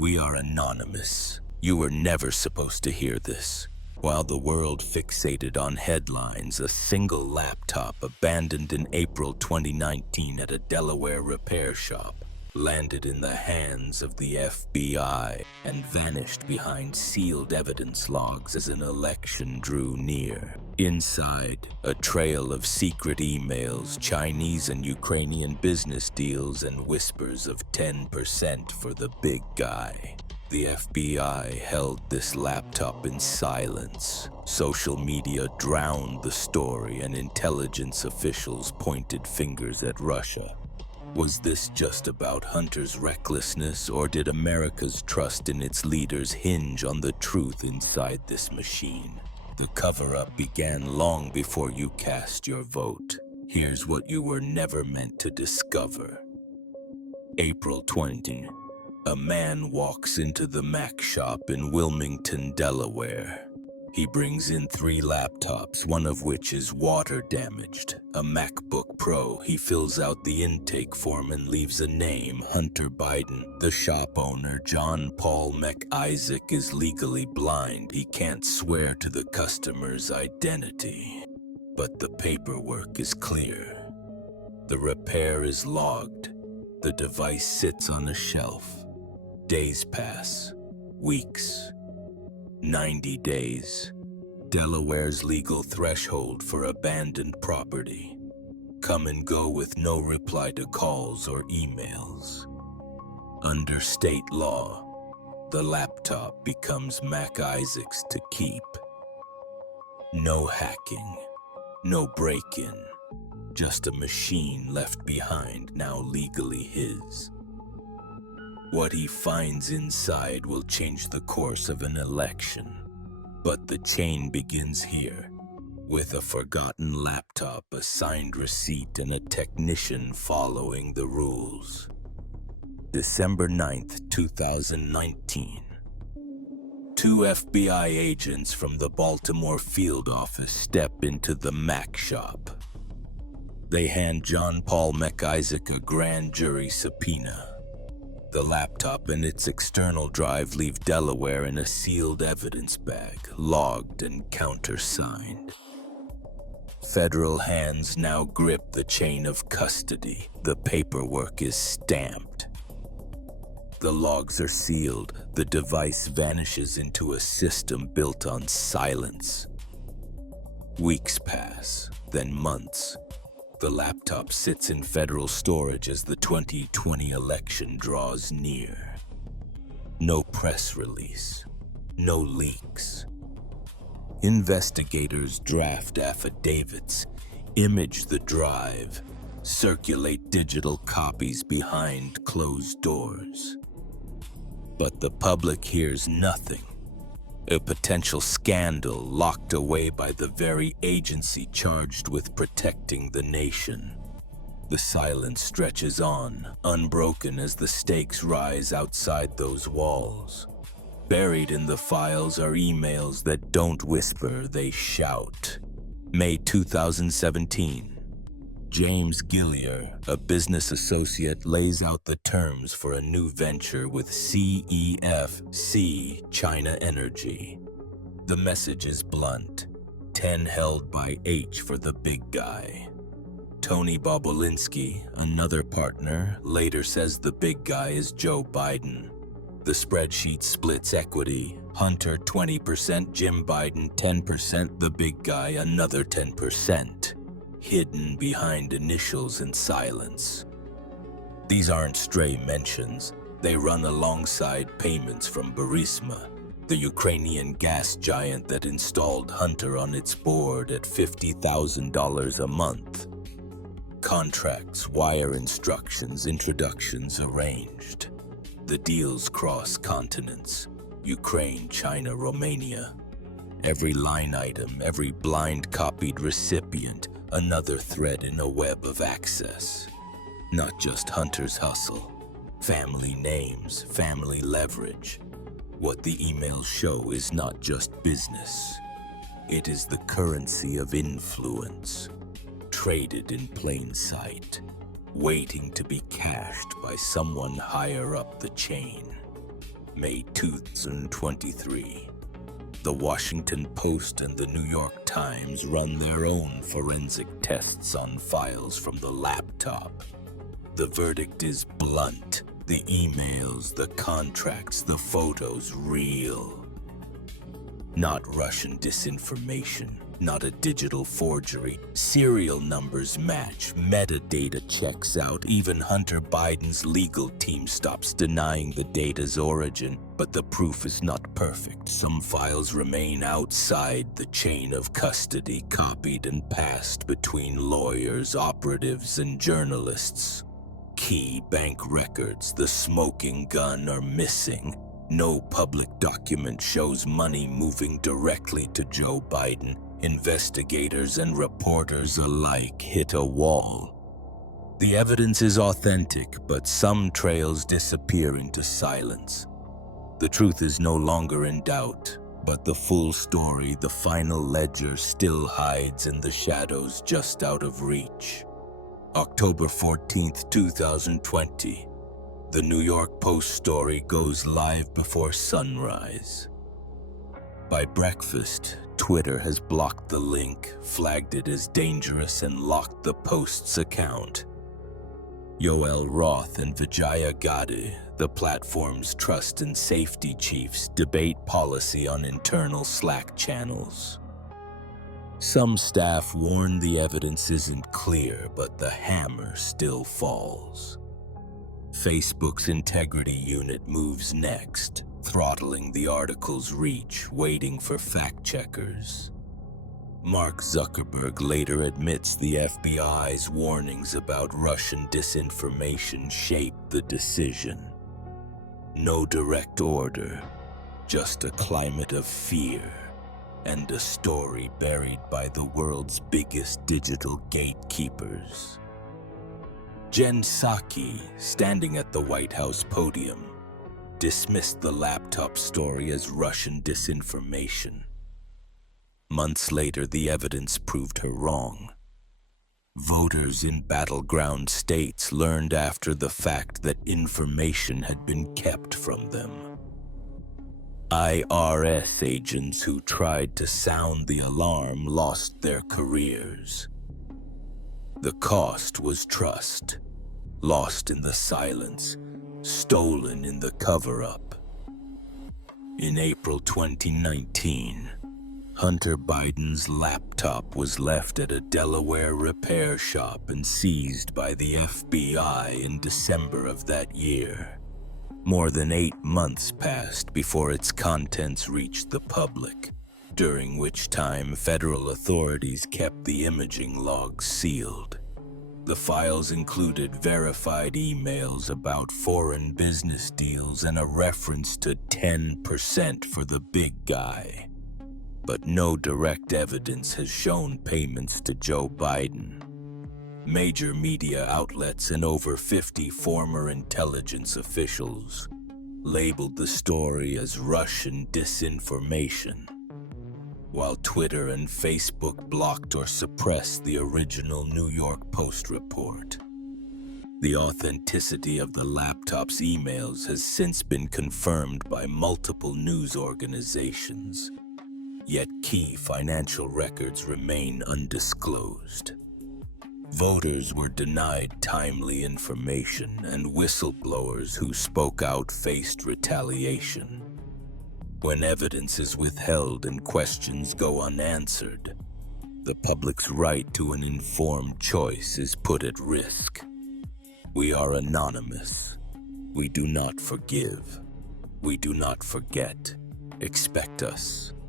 We are anonymous. You were never supposed to hear this. While the world fixated on headlines, a single laptop abandoned in April 2019 at a Delaware repair shop landed in the hands of the FBI and vanished behind sealed evidence logs as an election drew near. Inside, a trail of secret emails, Chinese and Ukrainian business deals, and whispers of 10% for the big guy. The FBI held this laptop in silence. Social media drowned the story, and intelligence officials pointed fingers at Russia. Was this just about Hunter's recklessness, or did America's trust in its leaders hinge on the truth inside this machine? The cover-up began long before you cast your vote. Here's what you were never meant to discover. April 20. A man walks into the Mac shop in Wilmington, Delaware. He brings in 3 laptops, one of which is water damaged. A MacBook Pro. He fills out the intake form and leaves a name, Hunter Biden. The shop owner, John Paul McIsaac, is legally blind. He can't swear to the customer's identity. But the paperwork is clear. The repair is logged. The device sits on a shelf. Days pass. Weeks. 90 days. Delaware's legal threshold for abandoned property. Come and go with no reply to calls or emails. Under state law, the laptop becomes MacIsaac's to keep. No hacking, no break-in, just a machine left behind, now legally his. What he finds inside will change the course of an election. But the chain begins here, with a forgotten laptop, a signed receipt, and a technician following the rules. December 9th, 2019. 2 FBI agents from the Baltimore field office step into the Mac shop. They hand John Paul McIsaac a grand jury subpoena. The laptop and its external drive leave Delaware in a sealed evidence bag, logged and countersigned. Federal hands now grip the chain of custody. The paperwork is stamped. The logs are sealed. The device vanishes into a system built on silence. Weeks pass, then months. The laptop sits in federal storage as the 2020 election draws near. No press release, no leaks. Investigators draft affidavits, image the drive, circulate digital copies behind closed doors. But the public hears nothing. A potential scandal locked away by the very agency charged with protecting the nation. The silence stretches on, unbroken as the stakes rise outside those walls. Buried in the files are emails that don't whisper, they shout. May 2017. James Gillier, a business associate, lays out the terms for a new venture with CEFC China Energy. The message is blunt. 10 held by H for the big guy. Tony Bobulinski, another partner, later says the big guy is Joe Biden. The spreadsheet splits equity. Hunter 20%, Jim Biden 10%, the big guy another 10%. Hidden behind initials and silence. These aren't stray mentions. They run alongside payments from Burisma, the Ukrainian gas giant that installed Hunter on its board at $50,000 a month. Contracts, wire instructions, introductions arranged. The deals cross continents: Ukraine, China, Romania. Every line item, every blind copied recipient, another thread in a web of access. Not just Hunter's hustle. Family names, family leverage. What the emails show is not just business. It is the currency of influence, traded in plain sight, waiting to be cashed by someone higher up the chain. May 2023. The Washington Post and the New York Times run their own forensic tests on files from the laptop. The verdict is blunt. The emails, the contracts, the photos, real. Not Russian disinformation, not a digital forgery. Serial numbers match, metadata checks out. Even Hunter Biden's legal team stops denying the data's origin. But the proof is not perfect. Some files remain outside the chain of custody, copied and passed between lawyers, operatives, and journalists. Key bank records, the smoking gun, are missing. No public document shows money moving directly to Joe Biden. Investigators and reporters alike hit a wall. The evidence is authentic, but some trails disappear into silence. The truth is no longer in doubt, but the full story, the final ledger, still hides in the shadows just out of reach. October 14th, 2020. The New York Post story goes live before sunrise. By breakfast, Twitter has blocked the link, flagged it as dangerous, and locked the Post's account. Yoel Roth and Vijaya Gadde, the platform's trust and safety chiefs, debate policy on internal Slack channels. Some staff warn the evidence isn't clear, but the hammer still falls. Facebook's integrity unit moves next, throttling the article's reach, waiting for fact-checkers. Mark Zuckerberg later admits the FBI's warnings about Russian disinformation shaped the decision. No direct order, just a climate of fear and a story buried by the world's biggest digital gatekeepers. Jen Psaki, standing at the White House podium, dismissed the laptop story as Russian disinformation. Months later, the evidence proved her wrong. Voters in battleground states learned after the fact that information had been kept from them. IRS agents who tried to sound the alarm lost their careers. The cost was trust, lost in the silence, stolen in the cover-up. In April 2019, Hunter Biden's laptop was left at a Delaware repair shop and seized by the FBI in December of that year. More than 8 months passed before its contents reached the public, during which time federal authorities kept the imaging logs sealed. The files included verified emails about foreign business deals and a reference to 10% for the big guy. But no direct evidence has shown payments to Joe Biden. Major media outlets and over 50 former intelligence officials labeled the story as Russian disinformation, while Twitter and Facebook blocked or suppressed the original New York Post report. The authenticity of the laptop's emails has since been confirmed by multiple news organizations, yet key financial records remain undisclosed. Voters were denied timely information, and whistleblowers who spoke out faced retaliation. When evidence is withheld and questions go unanswered, the public's right to an informed choice is put at risk. We are anonymous. We do not forgive. We do not forget. Expect us.